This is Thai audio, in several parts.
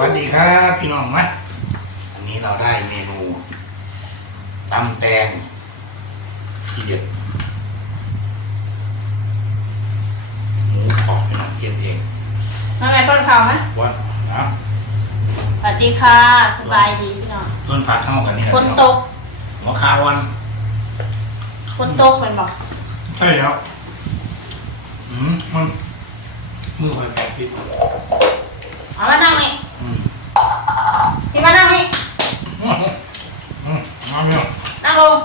วัสดีครับพี่น้องนะอันนี้เราได้เมนูตำแตงที่เด็ดหมูกรอบนะเก็บเองน้องไงต้นข่าวไหมวันนะสวัสดีค่ะสบายดีพี่น้องต้นพัดเท่ากันนี่แหละคนตกหัวคาวันคนตกเป็นบอกใช่แล้วอืมมันมือคอยแตกปิดเอามานั่งนี่อืม พี่มานั่งนี่อืมมาเมียนั่งลง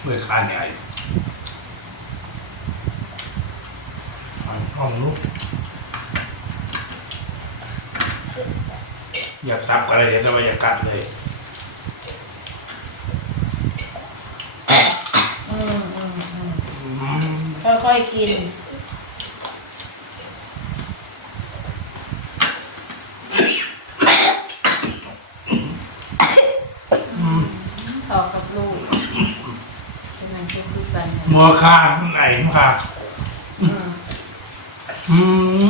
เพื่อคานใหญ่ห้องลูกอย่าซับอะไรเดี๋ยวแต่ว่าอย่ากัดเลย อืมอืมอืม อืม ค่ อยๆกิน ต่อกับลูกเป็นไงเช่นคู่กันเนี่ยมัวคามันไหนมัวคาอืมอื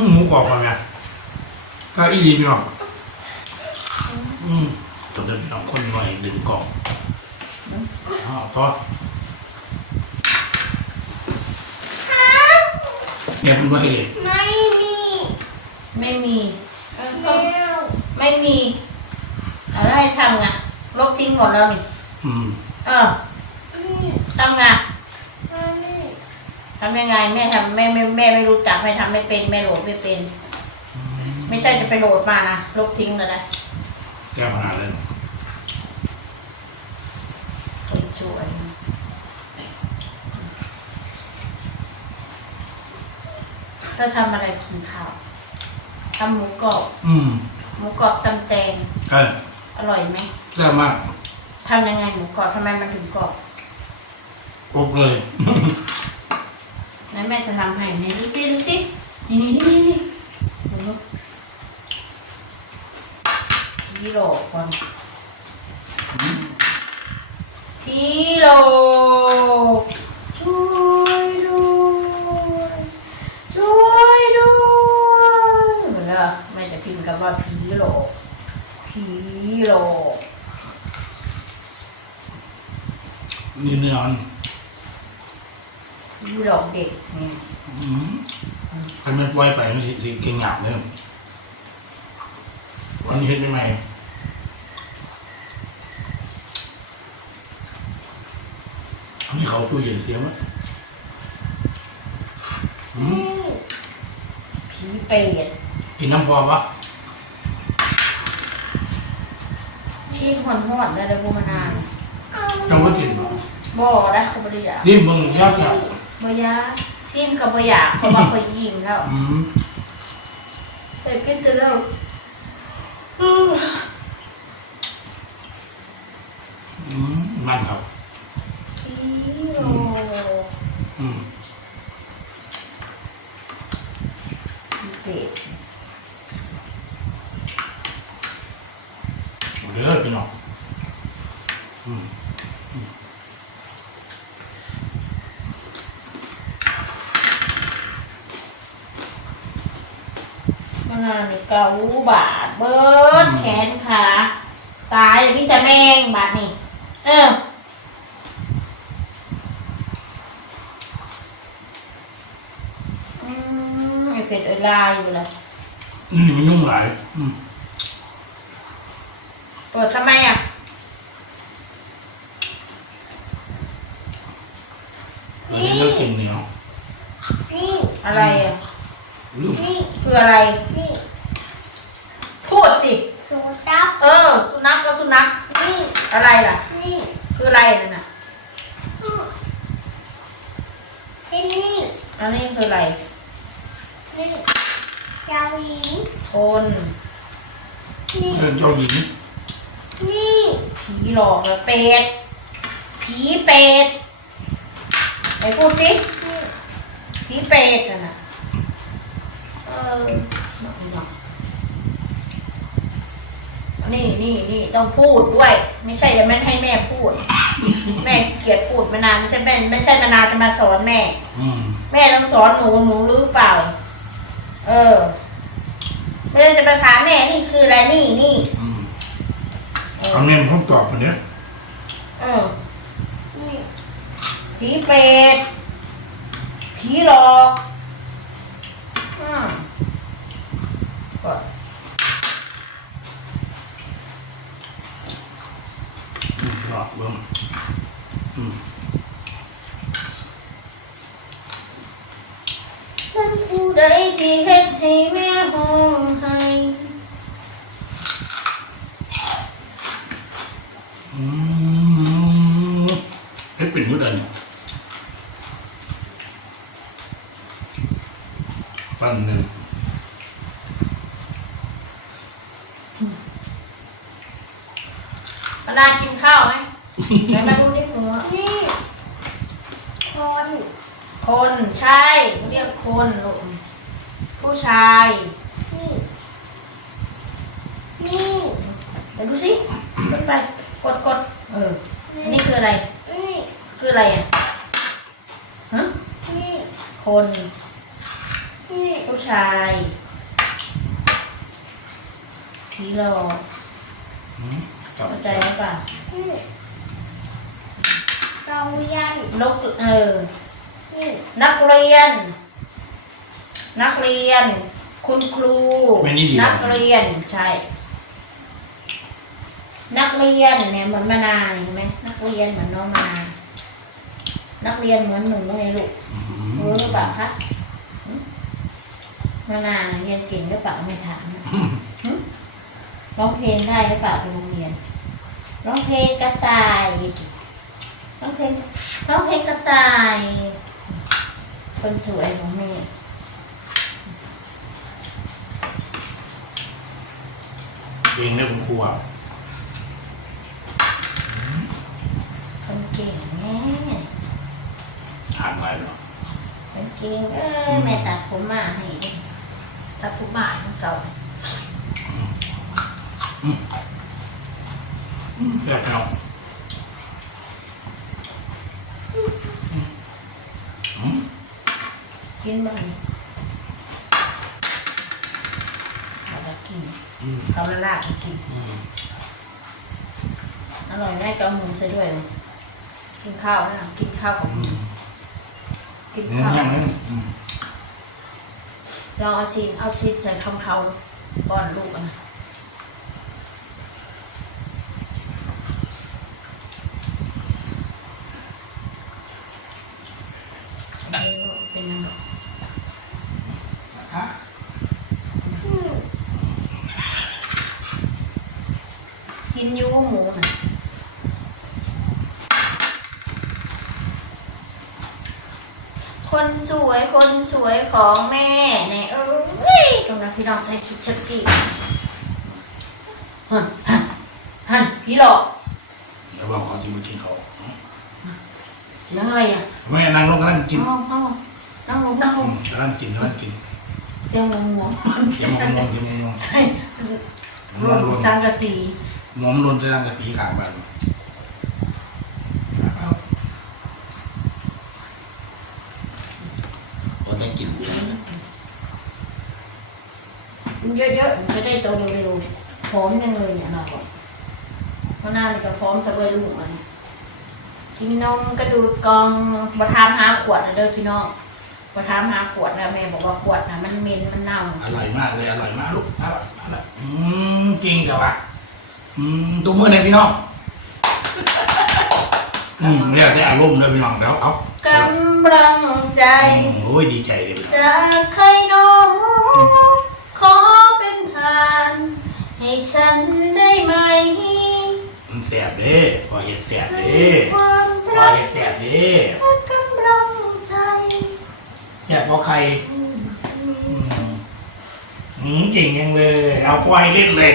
มหมูกรอบอะไรเนี่ยก็อีดีพี่น้องอืมตัวเดินสองคนหน่อยดึงกรอบอ้าวต่อ เนี่ยเป็นว่าให้เด็ดไม่มีไม่มีเออแมก็วไม่มีอะไรให้ทำไงลบทิ้งหมดแล้วนี่อืมเออนี่ทำไงไม่มีทำยังไงแม่ทำแม่แม่แม่ไม่รู้จักแม่ทำไม่เป็นแม่โหลดไม่เป็น ไม่ใช่จะไปโหลดมานะลบทิ้งเลยนะแก้ปัญหาเลย คนช่วย ถ้าทำอะไรกินข้าวทำหมูกรอบอืมหมูกรอบตำแตงใช่อร่อยไหมแซ่บมากทำยังไงหมูกรอบทำไมมันถึงกรอบครบเลยนั้นแม่จะทำให้ไหนดูสิดูสินี่นี่นี่นี่ดูลูกพี่โหลก่อนพี่โหลช่วยด้วยช่วยด้วยเหมือนละแม่จะพิมพ์กัน ว่าพี่โหลพี่โหลนี่เนื้อมันพี่โหลเด็กเนี่ยอืมใครไม่ปล่อยไปมันสิสิเก่งหยาบเลยวันนี้เห็นได้ไหมอันนี้เขาตู้เย็นเสียมั้ยอืมผีเปรตกินน้ำพอปะ ที่หอนหอนได้เลยพวกมานานจังว่ากินเนาะบ่ได้เขาบริยานี่มึงชอบจับบ่ยาซิมกับบ่อยากเพราะว่าเขายิงแล้วอืมแต่กินแต่แล้วอืมมันครับพี่โลอืมผีเปร เด้อพี่น้องมมานานนี่เกาบาดเบิดแขนขาตายอย่างนี้แต่แมงบาดนี่ เอออืมไอเป็ดไอลายอยู่เลยอืมมันยุ่งหลายอืม เปิดทำไมอะเออเลิกกินเหนียวนี่ อะไรอะลืมนี่คืออะไร นี่พูดสิโซดับเออ สุนัขก็สุนัขนี่อะไรล่ะ นี่คืออะไรนั่นน่ะนี่นี่อันนี้คืออะไร นี่เจ้าหญิงคน นี่ เดินเจ้าหญิง นี่ผีหลอกเหรอเป็ด ผีเป็ดไหนพูดสิผีเป็ดนั่นน่ะเออนี่นี่นี่ต้องพูดด้วย ไม่ใช่จะไม่ให้แม่พูดกียจพูดมานานไม่ใช่แม่ไม่ใช่มานานจะมาสอนแม่อืมแม่ต้องสอนหนูหนูรู้เปล่า เออไม่ได้จะไปถามแม่นี่คืออะไรนี่นี่อืม เออเอาเน้นคำตอบคนเนี้ยเออนี่ผีเปรตผีหลอกอืมก็อืมหลอกเบิ่งอืมมันผู้ใดที่เฮ็ดให้แม่ห้องไห้ เฮ็ดเป็นมื้อใดเนี่ยปั้นหนึ่งปนากินข้าวไหมไหนมาดูนี่หัวนี่คนคนใช่เรียกคนลูกผู้ชาย นี่ นี่เดี๋ยวดูสิกดไปกดกดเอออันนี่คืออะไรนี่ คืออะไรอะฮะนี่คนนี่ผู้ชายผีหลอกอืมครับเข้าใจไหมป่ะนี่เรายันนกเออนี่นักเรียน นักเรียน คุณครูไม่นี่ดีนันะกเรียนใช่ นักเรียนเนี่ยเหมือนมานาวเห็นไหมนักเรียนเหมือนน้องมานาว นักเรียนเหมือนหนูไงลูกอืมรู้หรือเปล่าคะหึมานาวเรียนเก่งหรือเปล่าไม่ถามนะหึร้องเพลงได้หรือเปล่าไปโรงเรียนร้องเพลงกระต่ายร้องเพลงร้องเพลงกระต่าย คนสวยของแม่เองเนี่ยผมครัวคนเก่งแม่ ทานอะไรเนาะคนเก่งเออแม่ตัดผมมาให้ตัดผมมาทั้งสองอืมแซ่บเนาะอืมกินบ้างเขาละกินอืมเขาละลากกินอืมอร่อยแม่ก็เอาหมูใส่ด้วยนะกินข้าวนะกินข้าวกับหอืมูม กินเนื้อข้าวแห้งนอืมลองเอาซีนเอาซีนใส่คำเขาป้อนลูกอะนะเอาให้ลูกเป็นยังไง อะ นี่ กินอยูหมูน่ะคนสวยคนส วยของแม่เนี่ยเอ้ยตรงนั้นพี่น้องใส่ชุดเช็ดซี่ฮันฮันฮันพี่หลอกเดี๋ยวบอกเขาจะมากินเขาเสียงอะไรอะแม่นั่งลงกำลังกินนั่งลงนั่งลงกำลังกินกำลังกินเสียงหัวหัวเสียงมองงเสียงมองงใช่มรวงมรวมสังกะสีมองรวมจะนั่งกะสีขางบ้านว่าได้กินบุญ กินเยอะๆมัน จะได้โตเร็วๆพร้อมยังเลยเนี่ยเราบอกเพราะหน้ามันจะพร้อมสักเลยลูกมันกินนมกระดูกกองมาทามหาขวดนะเด้อพี่น้องมาทามหาขวดนะแม่บอกว่าขวดนะมันเหม็นมันเน่าอร่อยมากเลยอร่อยมากลูกอร่อยอร่อยอืมจริงเดี๋ยวอะอืมตัวมือเนี่ยพี่น้องอืมเรียกได้อารมณ์เลยพี่น้องเดี๋ยวเอากำลังใจอืมโอ้ยดีใจเลยพี่น้องจากใครน้องขอเป็นทานให้ฉันได้ไหมมันแสบเด้พอเห็ดแสบเด้ความพอรักเห็ดแสบเด้และกำลังใจแสบเพราะใครอืมอืมเก่งยังเลย เอาควายเล่นเลย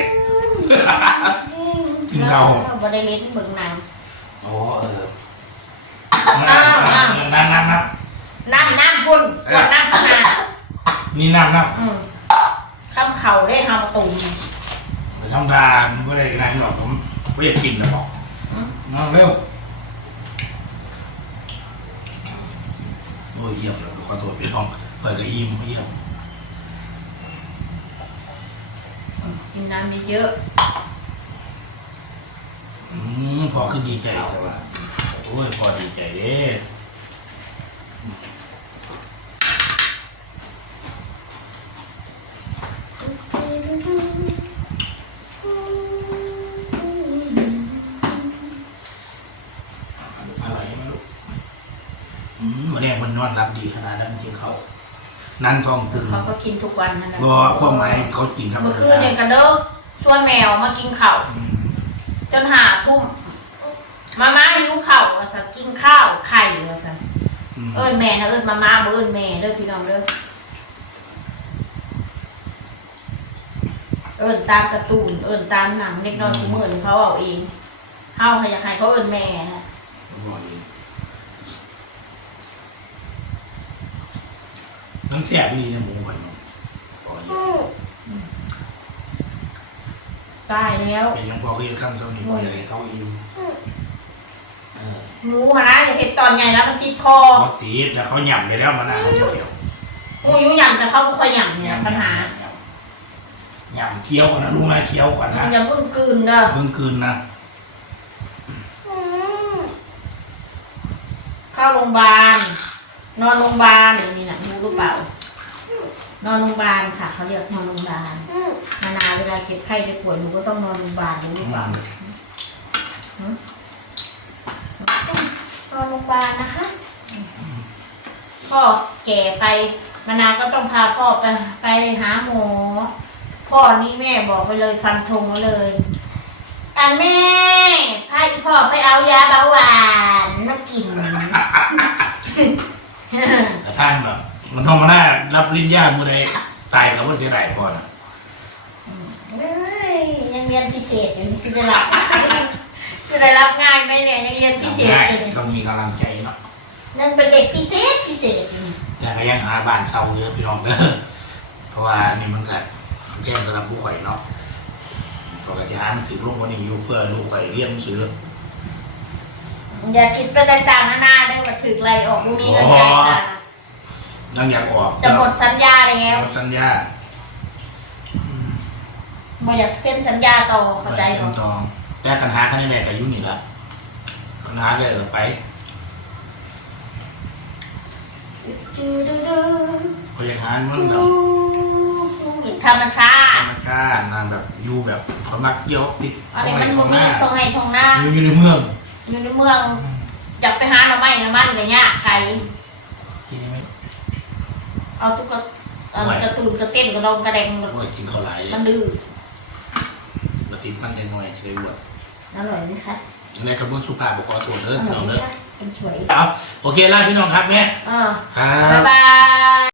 กินข้าว บ่ได้เล่นเบิ่งหนังอ๋อเอออ้าวอ้าวน้ำน้ำน้น้ำน้ำคุณกดน้ำข้างหน้าำนี่น้ำน้อืม ข้ามเข่าได้ทาตุ่มไปทำดานไม่ได้งานหรอกผมไม่อยากกินนะบอกน้องเร็วโอ้ยเยี่ยมเลยขอโทษพี่น้องเปิดกระยิมเยี่ยมกินน้ำเยอะอืมพอขึ้นดีใจแต่ว่าโอ้ยพอดีใจเด้ นนี้มันนอนรับดีขนาดนั้นจริงเขา นั่นท้องตึงๆเขาก็กินทุกวันนั่นแหละบ่ความหมายเขากินธรรมเมื่อดาคืนเนี่ยกันเด้อชวนแมวมากินข้าวอืมจนหาทุ่มมาม่าหิวข้าวว่าซะกินข้าวไข่ว่าซะอืมเอิ้นแม่นะเอิ้นมาม่าบ่เอิ้นแม่เด้อพี่น้องเด้อเอิ้นตามการ์ตูนเอิ้นตามหนังเด็กน้อยทุกมื้อนี่เขาเอาเองเฮาให้อยากให้เขาเอิ้นแม่นะ บ่อย น้ำแซ่บดีนะหมูข่อยเนาะบ่อยตายแล้วแต่ยังพอเขาจะทำเท่านี้พออยากให้เขาอิ่มเออหมูหานะอย่าเห็ดตอนใหญ่แล้วมันติดคอพอตีดแล้วเขาหย่ำไปแล้วมันน่าจะเกี่ยวหมูยุ่งยำแต่เขาไม่ค่อยยำเนี่ยปัญหาหย่ำเคี้ยวก่อนนะลุงนายเคี้ยวก่อนมันะนจะเพิ่งกลืนเด้อเพิ่งคืนนะเข้าโรงพยาบาล นอนโรงพยาบาลอย่างนี้นะรู้หรือเปล่านอนโรงพยาบาลค่ะเขาเรียกนอนโรงพยาบาลนานาเวลาเจ็บไข้ได้ป่วยหนูก็ต้องนอนโรงพยาบาลรู้หรือเปล่านอนโรงพยาบาลนะคะพ่อแก่ไปมานาก็ต้องพาพ่อไปไปหาหมอพ่อนี่แม่บอกไปเลยฟันธงไว้เลยอันแม่พาอีพ่อไปเอายาเบาหวานมากิน แต่ท่านแบบมันต้องมาหน้ารับลิ้นยากมือใดตายกับว่าเสียดายก่อนนะเอ้ยยังเรียนพิเศษอยู่นี่คือได้รับจะได้รับงานไหมเนี่ยยังเรียนพิเศษง่ายอยู่นี่ต้องมีกำลังใจเนาะนั่นเป็นเด็กพิเศษพิเศษอยู่นี่แต่ก็ยังหาบ้านเช่าเยอะพี่น้องเด้อเพราะว่านี่มันก็แก้สำหรับผู้ข่อยเนาะก็จะหาหนังสือลูกวันนี้อยู่เพื่อลูกไปเรียนหนังสือ อย่าคิดไปต่างๆนานาได้ว่าถึกไรออกลูกนี้เงินจ่ายค่ะนั่งอยากออกจะหมดสัญญาแล้วหมดสัญญาบ่อยากเซ็นสัญญาต่อเข้าใจต้บ่องตองแต่คันหาคันนี้แหละกับยุ่นี่ละคันหาเลยเราไปเขาอยากหาเมืองแบบธรรมชาธรติรมชาตินางแบบอยู่แบบเขามักเที่ยวติดอันตรงนี้ไหนมันตรบ่งหมีน้าตรงไหนตรงหน้าอยู่อยู่ในเมือง อยู่ในเมืองอยากไปหาหน่อไม้หน่อมันก็ยากใครที่นี่ไม่เอาทุกกระเอากระตูนกระเต้นกระดองกระแดงหมดโอ้ยกินข้าวหลายมันดื้อปฏิบัติยังไงเลยว่าอร่อยไหมคะในกระบวนสุภาพบุคคลตัวเด้ออพี่ร่อน้ยองไหมเด้อคะเป็นสวยเอาโอเคลาพี่น้องครับแม่อ่าครับ๊ายบบาย